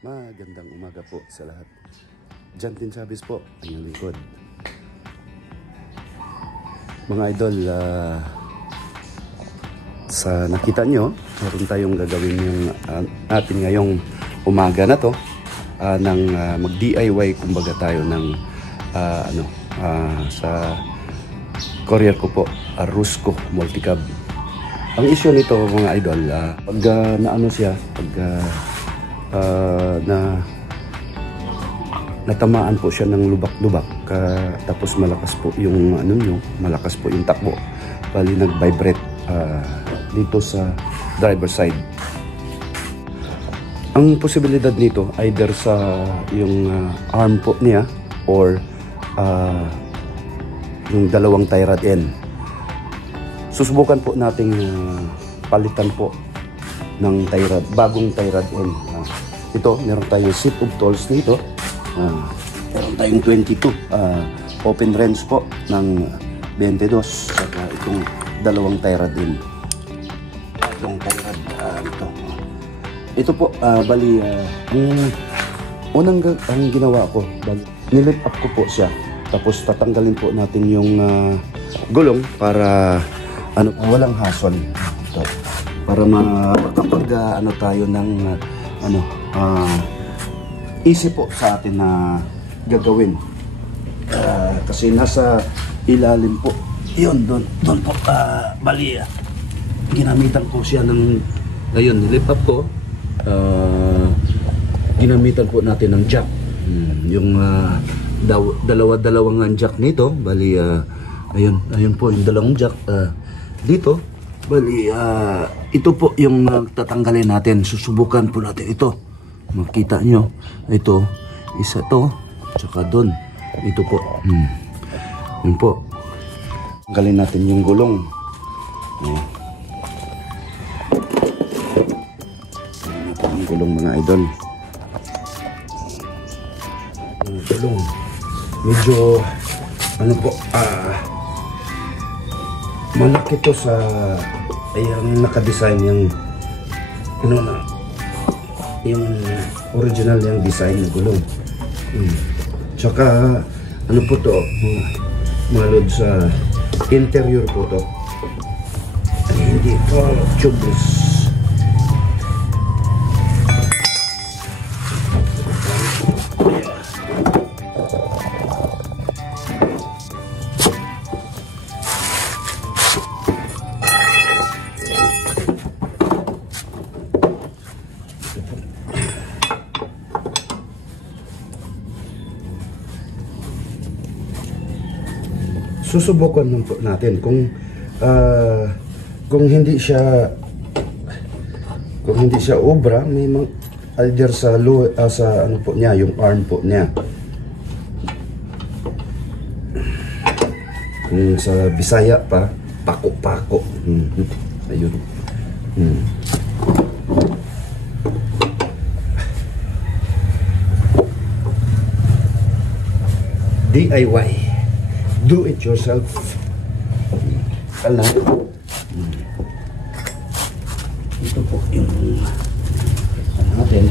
Magandang umaga po sa lahat. Jantin Chavez po, ang inyong likod. Mga idol, sa nakita nyo, meron tayong gagawin yung natin ngayong umaga na to ng mag-DIY kumbaga tayo ng sa courier ko po, Rusco Multicab. Ang issue nito mga idol, pag naano siya, pag natamaan po siya ng lubak-lubak, tapos malakas po yung malakas po yung takbo, bali nag-vibrate dito sa driver side. Ang posibilidad nito either sa yung arm po niya or yung dalawang tie rod end. Susubukan po nating palitan po ng tie rod, bagong tie rod end. Ito, meron tayong set of tools dito. Meron tayong 22 open wrench po ng 22, saka itong dalawang tie rod end. Itong tie rod ito po, bali ang ginawa ko, nilift up ko po siya, tapos tatanggalin po natin yung gulong para walang hassle ito, para makapag tayo ng easy po sa atin na gagawin, kasi nasa ilalim po yun, doon po bali ginamitan ko siya ng ngayon, nilift up ko, ginamitan po natin ng jack, yung dalawa-dalawang jack nito, bali ayun po yung dalawang jack dito, bali ito po yung tatanggalin natin. Susubukan po natin ito, makita nyo, ito isa to, tsaka doon ito po, yun po, tanggalin natin yung gulong. Ang gulong mga idol, ang gulong medyo po, malaki to sa yung naka-design yung yung original yung design ng gulong. Tsaka po to, malod sa interior po to, hindi to tubeless. Susubukan natin kung hindi siya obra, may either sa po niya, yung arm po niya, kung sa Bisaya pa, pako-pako. Ayun. DIY, do it yourself. Ito po yung natin.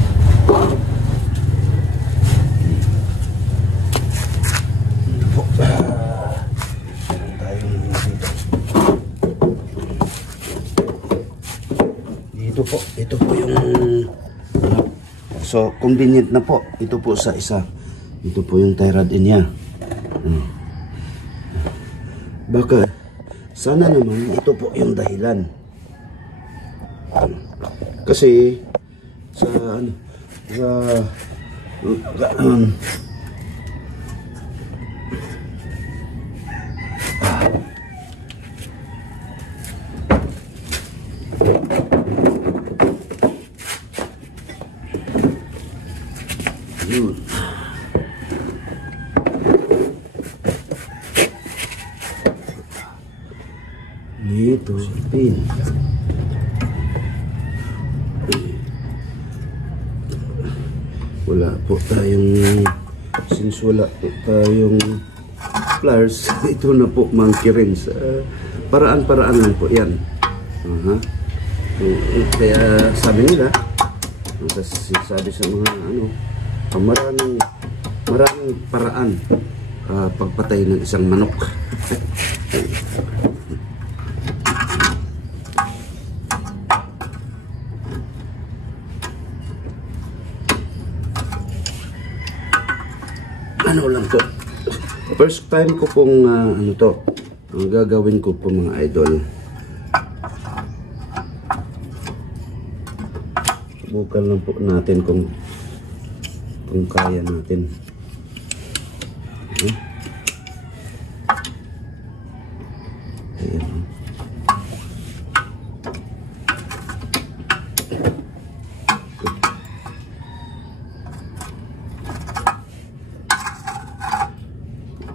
Ito po, ito po yung so convenient na po. Ito po sa isa, ito po yung tie rod niya. Baka sana naman ito po yung dahilan, kasi sa yun. Dito, pin. Wala po tayong, since wala po tayong pliers, ito na po monkey wrench. Paraan-paraan lang po yan. Kaya sabi nila, Kasi sabi sa mga maraming paraan pagpatay ng isang manok. Ano lang to, first time ko pong ang gagawin ko po mga idol. Subukan lang po natin kung kaya natin. Ayan.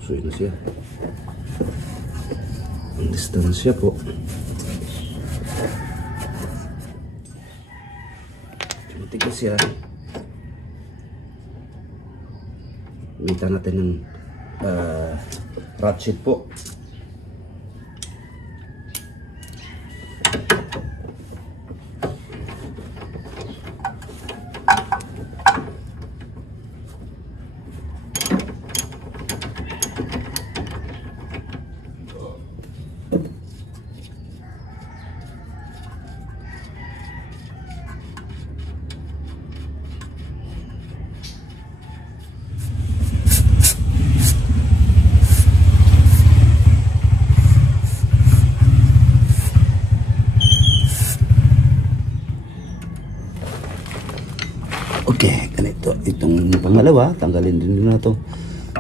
Suy na siya. Ang distansya po. Matigas siya. Gamitan natin ng ratchet po. Okay, ganito. Itong pangalawa, tanggalin din na to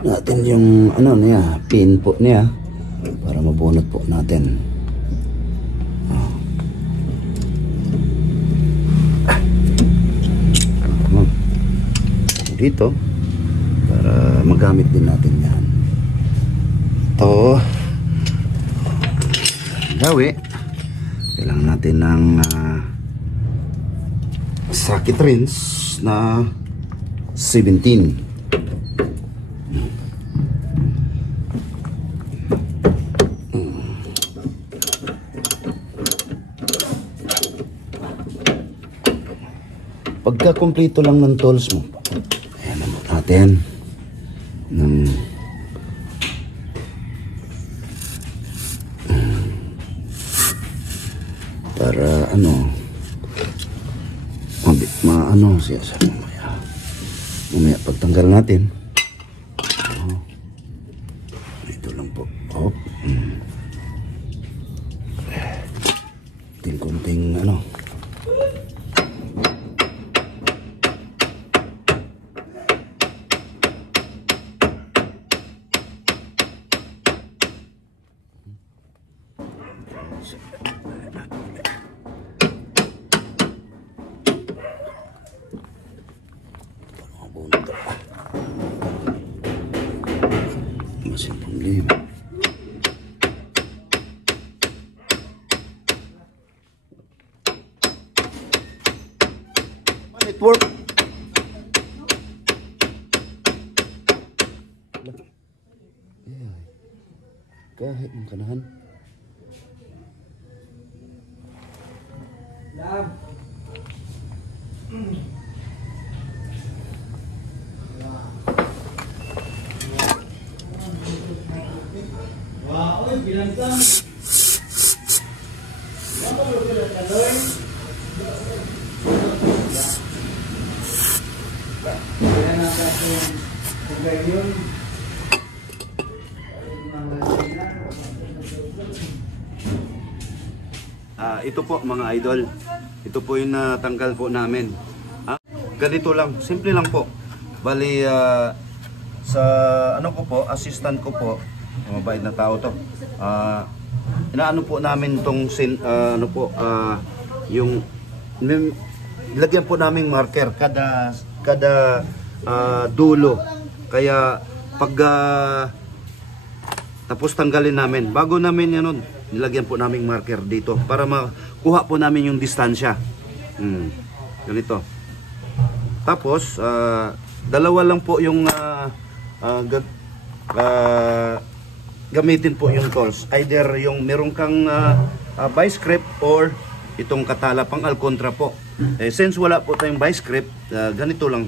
natin yung niya, pin po niya para mabunot po natin. Dito para magamit din natin yan. Ito gawi, kailangan natin ng socket rinse na 17. Pagka kompleto lang ng tools mo, ayan naman natin ng para siya sa mamaya pagtanggal natin ito lang po kunting network. Kahit ang kanahan. Ito po mga idol, ito po yung natanggal po namin. Ganito lang, simple lang po. Bali sa ko po, assistant ko po, mabait na tao to. Inaano po namin tong yung lagyan po naming marker kada dulo. Kaya pag tapos tanggalin namin, bago namin yan nilagyan po naming marker dito para makuha po namin yung distansya. Ganito. Tapos dalawa lang po yung gamitin po yung tools. Either yung meron kang vice grip or itong katala pang alcontra po. Since wala po tayong vice grip, ganito lang.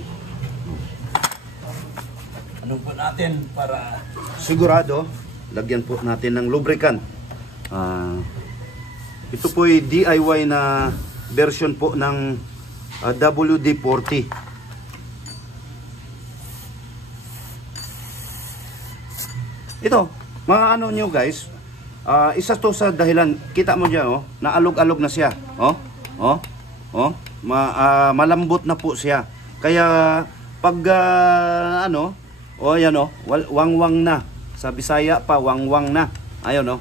Ano po natin para sigurado, lagyan po natin ng lubricant. Ito po ay DIY na version po ng WD-40. Ito, mga ano nyo guys, isa to sa dahilan, kita mo dyan, oh, naalog-alog na siya. Malambot na po siya. Kaya, pag, ayan wangwang na. Sa Bisaya pa, wangwang na. Ayun,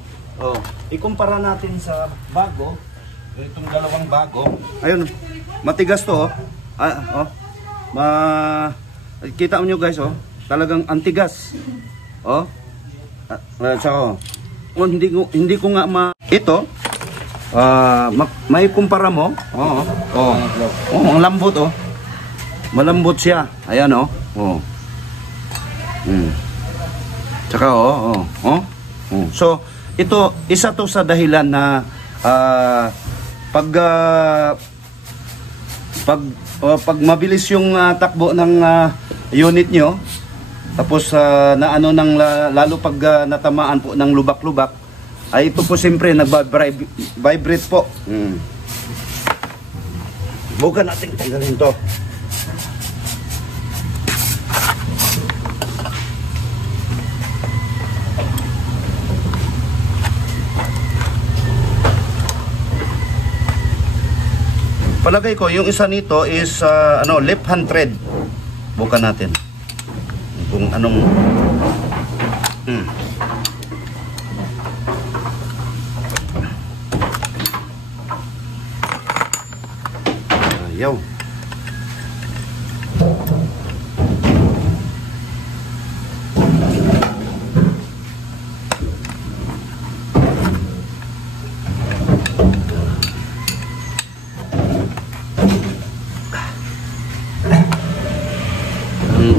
ikumpara natin sa bago, itong dalawang bago. Ayun, matigas to, kita mo nyo guys, talagang antigas. Hindi ko nga ito may kumpara mo. Ang lambot, malambot siya. Ayan, Tsaka so ito, isa to sa dahilan na pag mabilis yung takbo ng unit nyo, tapos naano ng lalo pag natamaan po ng lubak-lubak, ay ito po siyempre nag-vibrate po. Bukan natin tanggalin to. Palagay ko yung isa nito is left hand thread. Bukan natin kung anong ayaw.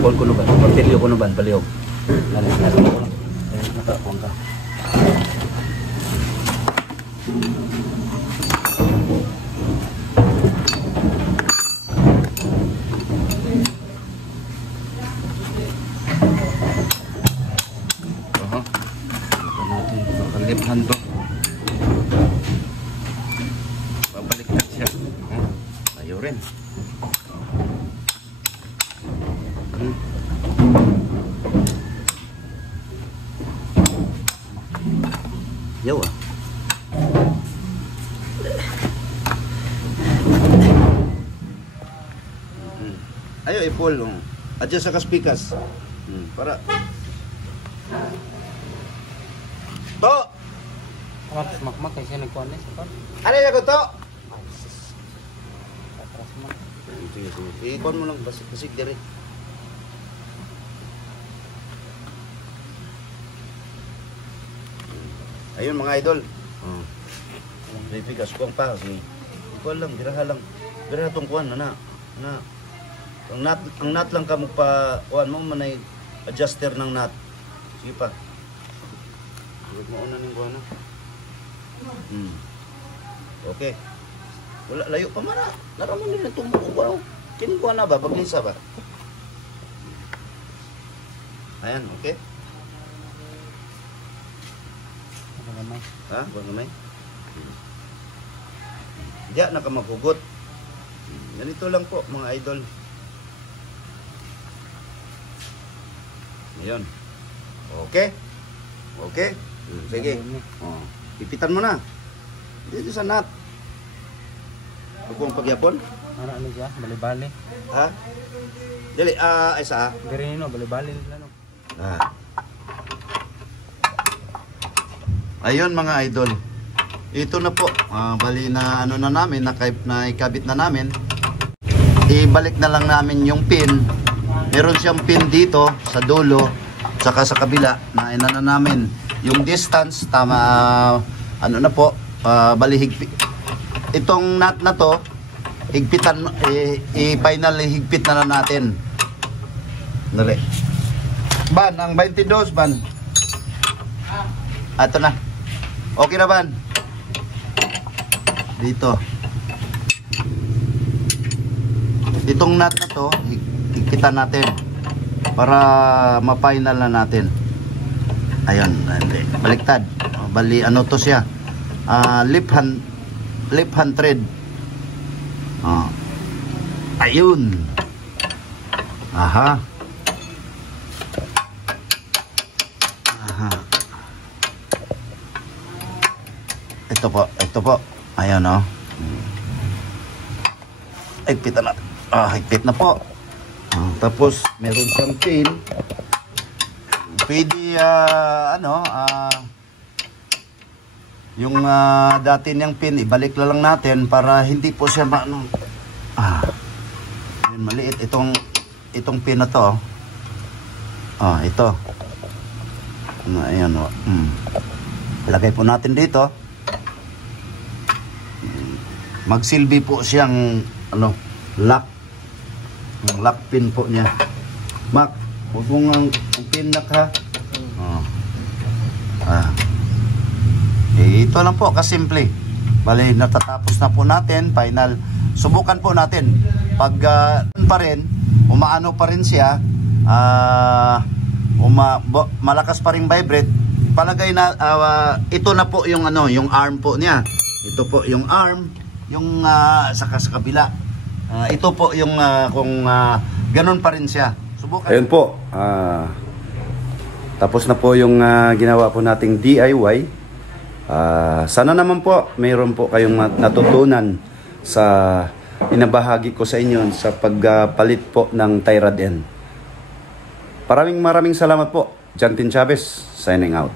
Ko no ba? Pagtilyo ko no ba? Palihog. Nakakuha ka. Natin to. Babalik na siya. Ayaw rin. Yaw Ayo i-pull. Adjust sa kaspikas. Para to. Makmak kasi nagkuhan na sa kon. Ano na ko to? I-con mo lang basig dire. Ayun mga idol. Bibigas ko ang pa kasi ikaw lang, biraha lang. Biraha tong kuhan na. Ang nut lang ka mo pa kuhan mo man ay adjuster ng nut. Sige pa. Huwag mo una ng kuhan na. Okay. Wala layo pa mara. Naraman nila itong buko. Kinukuha na ba? Paglisa ba? Ayan, okay. Gamay. Ha? Buwan gamay? Diyan na ka maghugot. Ganito lang po mga idol. Ngayon. Okay? Okay? Sige. Pipitan mo na. Dito sa nut. Huwag kong pagyapon. Ano siya? Bali-bali. Ha? Dili, isa. Ganito, bali-bali nila no. Ayun mga idol. Ito na po. Bali na ano na namin, na ikabit na namin. Ibalik na lang namin yung pin. Meron siyang pin dito sa dulo, saka sa kabila na inana namin. Yung distance tama ano na po, bali higpit. Itong nut na to, higpitan i-final higpit na natin. Dali. Ban, ang 22 ban. Ato na. Okay na ban? Dito. itong nut na to, ikita natin para ma-final na natin. Ayun, hindi. Baliktad. Bali, ano to siya? Left hand thread. Ayun. Aha. Ito po. Ayan, oh. Higpit na. Higpit na po. Tapos, meron siyang pin. Pwede, yung dati niyang pin, ibalik na lang natin para hindi po siya yun, maliit itong pin na to. Ito. Ayan, lagay po natin dito. Magsilbi po siyang lock. Yung lock pin po niya. Mac, huwag mong ang pin na ka. Ito lang po, kasimple. Bali, natatapos na po natin. Final. Subukan po natin. Pag pa rin, umaano pa rin siya, malakas pa rin vibrate, palagay na, ito na po yung yung arm po niya. Ito po yung arm, yung saka sa kabila. Ito po yung kung ganun pa rin siya. Subukan. Ayun po. Tapos na po yung ginawa po nating DIY. Sana naman po mayroon po kayong natutunan sa inabahagi ko sa inyo sa pagpalit po ng tie rod end. Maraming salamat po. Jantin Chavez signing out.